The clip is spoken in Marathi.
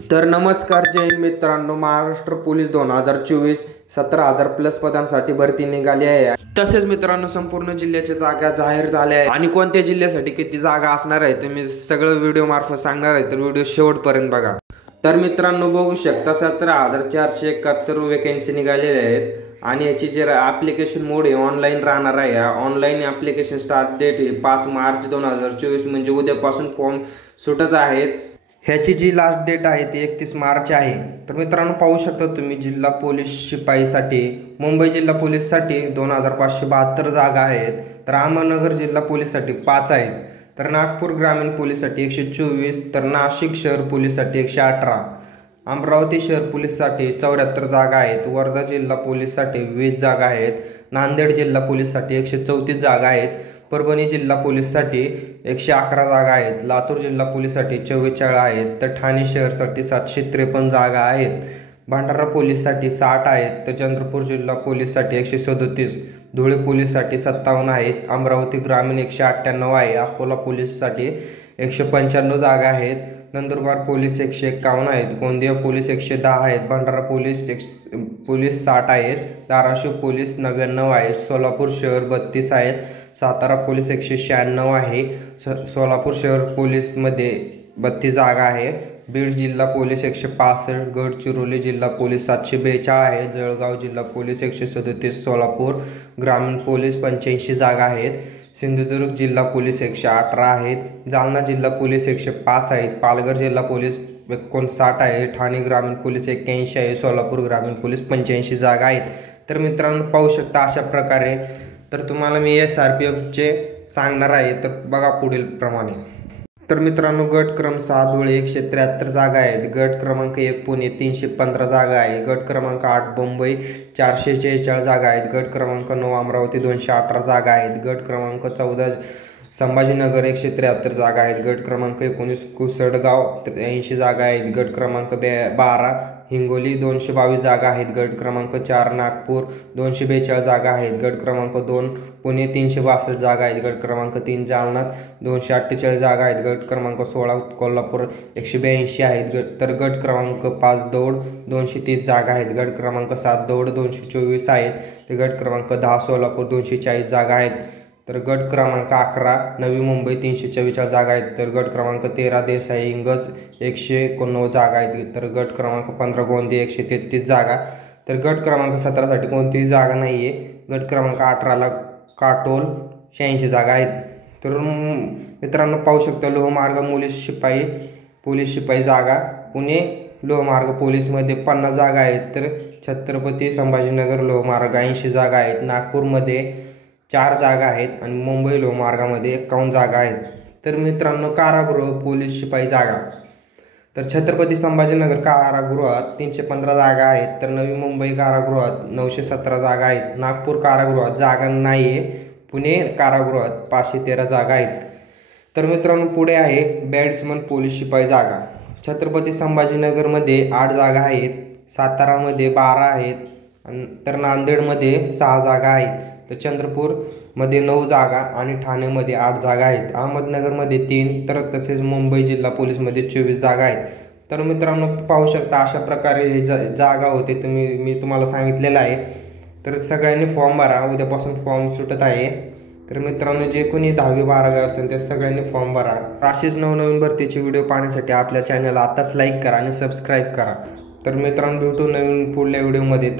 तर नमस्कार जय हिंद मित्रांनो, महाराष्ट्र पोलीस 2024 17,000 प्लस पदांसाठी भरती निघाली आहे। तसेच मित्रांनो संपूर्ण जिल्ह्याच्या जागा जाहीर झाल्या आहेत आणि कोणत्या जिल्ह्यासाठी किती जागा असणार आहे ते मी सगळं व्हिडिओ मार्फत सांगणार आहे, तर व्हिडिओ शेवटपर्यंत बघा। तर मित्रांनो बघू शकता 17,471 वॅकन्सी निघालेल्या आहेत आणि याची जे ॲप्लिकेशन मोड आहे ऑनलाईन राहणार आहे। ऑनलाईन ॲप्लिकेशन स्टार्ट डेट आहे 5 मार्च 2024 म्हणजे उद्यापासून फॉर्म सुटत आहेत। ह्याची जी लास्ट डेट आहे ती 31 मार्च आहे। तर मित्रांनो पाहू शकता तुम्ही जिल्हा पोलीस शिपाईसाठी मुंबई जिल्हा पोलीससाठी 2,572 जागा आहेत। तर अहमदनगर जिल्हा पोलीससाठी 5 आहेत। तर नागपूर ग्रामीण पोलीससाठी 124, तर नाशिक शहर पोलीससाठी 118, अमरावती शहर पोलीससाठी 74 जागा आहेत। वर्धा जिल्हा पोलीससाठी 20 जागा आहेत। नांदेड जिल्हा पोलीससाठी 134 जागा आहेत। परभणी जिल्हा पोलीससाठी 111 जागा आहेत। लातूर जिल्हा पोलीससाठी 44 आहेत। तर ठाणे शहरसाठी 753 जागा आहेत। भंडारा पोलीससाठी 60 आहेत। तर चंद्रपूर जिल्हा पोलीससाठी 137, धुळे पोलीससाठी 57 आहेत। अमरावती ग्रामीण 198 आहे। अकोला पोलीससाठी 195 जागा आहेत। नंदुरबार पोलीस 151 आहेत। गोंदिया पोलीस 110 आहेत। भंडारा पोलीस 60 आहेत। धाराशिव पोलीस 99 आहेत। सोलापूर शहर 32 आहेत। सातारा पोलीस 196 आहे। सोलापूर शहर पोलीसमध्ये 32 जागा आहे। बीड जिल्हा पोलीस 165, गडचिरोली जिल्हा पोलीस 742 आहे। जळगाव जिल्हा पोलीस 137, सोलापूर ग्रामीण पोलीस 85 जागा आहेत। सिंधुदुर्ग जिल्हा पोलीस 118 आहेत। जालना जिल्हा पोलीस 105 आहेत। पालघर जिल्हा पोलीस 59 आहे। ठाणे ग्रामीण पोलीस 81 आहे। सोलापूर ग्रामीण पोलीस 85 जागा आहेत। तर मित्रांनो पाहू शकता अशा प्रकारे। तर तुम्हाला मी SRPFचे सांगणार आहे, तर बघा पुढील प्रमाणे। तर मित्रांनो गट क्रम 6 धुळे 173 जागा आहेत। गट क्रमांक 1 पुणे 315 जागा आहे। गट क्रमांक 8 मुंबई 446 जागा आहेत। गट क्रमांक 9 अमरावती 218 जागा आहेत। गट क्रमांक 14 संभाजीनगर 173 जागा आहेत। गट क्रमांक 19 कुसडगाव 80 जागा आहेत। गट क्रमांक 12 हिंगोली 222 जागा आहेत। गट क्रमांक 4 नागपूर 242 जागा आहेत। गट क्रमांक 2 पुणे 362 जागा आहेत। गट क्रमांक 3 जालना 248 जागा आहेत। गट क्रमांक 16 कोल्हापूर 182 आहेत। तर गट क्रमांक 5 दौंड 230 जागा आहेत। गट क्रमांक 7 दौंड 224 आहेत। तर गट क्रमांक 10 सोलापूर 240 जागा आहेत। तर गट क्रमांक 11 नवी मुंबई 344 जागा आहेत। तर गट क्रमांक 13 देसाई इंगज 189 जागा आहेत। तर गट क्रमांक 15 गोंदिया 133 जागा। तर गट क्रमांक 17 साठी कोणतीही जागा नाही आहे। गट क्रमांक 18 काटोल 86 जागा आहेत। तर मित्रांनो पाहू शकता लोहमार्ग पोलीस शिपाई जागा पुणे लोहमार्ग पोलीसमध्ये 50 जागा आहेत। तर छत्रपती संभाजीनगर लोहमार्ग 80 जागा आहेत। नागपूरमध्ये 4 जागा आहेत आणि मुंबई लोहमार्गामध्ये 51 जागा आहेत। तर मित्रांनो कारागृह पोलीस शिपाई जागा, तर छत्रपती संभाजीनगर कारागृहात 315 जागा आहेत। तर नवी मुंबई कारागृहात 917 जागा आहेत। नागपूर कारागृहात जागा नाही आहे। पुणे कारागृहात 513 जागा आहेत। तर मित्रांनो पुढे आहे बॅट्समन पोलीस शिपाई जागा। छत्रपती संभाजीनगरमध्ये 8 जागा आहेत। सातारामध्ये 12 आहेत। तर नांदेडमध्ये 6 जागा आहेत। तर चंद्रपूरमध्ये 9 जागा आणि ठाणेमध्ये 8 जागा आहेत। अहमदनगरमध्ये 3, तर तसेच मुंबई जिल्हा पोलीसमध्ये 24 जागा आहेत। तर मित्रांनो पाहू शकता अशा प्रकारे हे जागा होते मी तुम्हाला सांगितलेलं आहे। तर सगळ्यांनी फॉर्म भरा, उद्यापासून फॉर्म सुटत आहे। तर मित्रांनो जे कोणी 10वी 12वी असतील त्या सगळ्यांनी फॉर्म भरा। अशीच नवनवीन भरतीचे व्हिडिओ पाहण्यासाठी आपल्या चॅनलला आताच लाईक करा आणि सबस्क्राईब करा। तर मित्रांनो भेटू नवीन पुढल्या व्हिडिओमध्ये।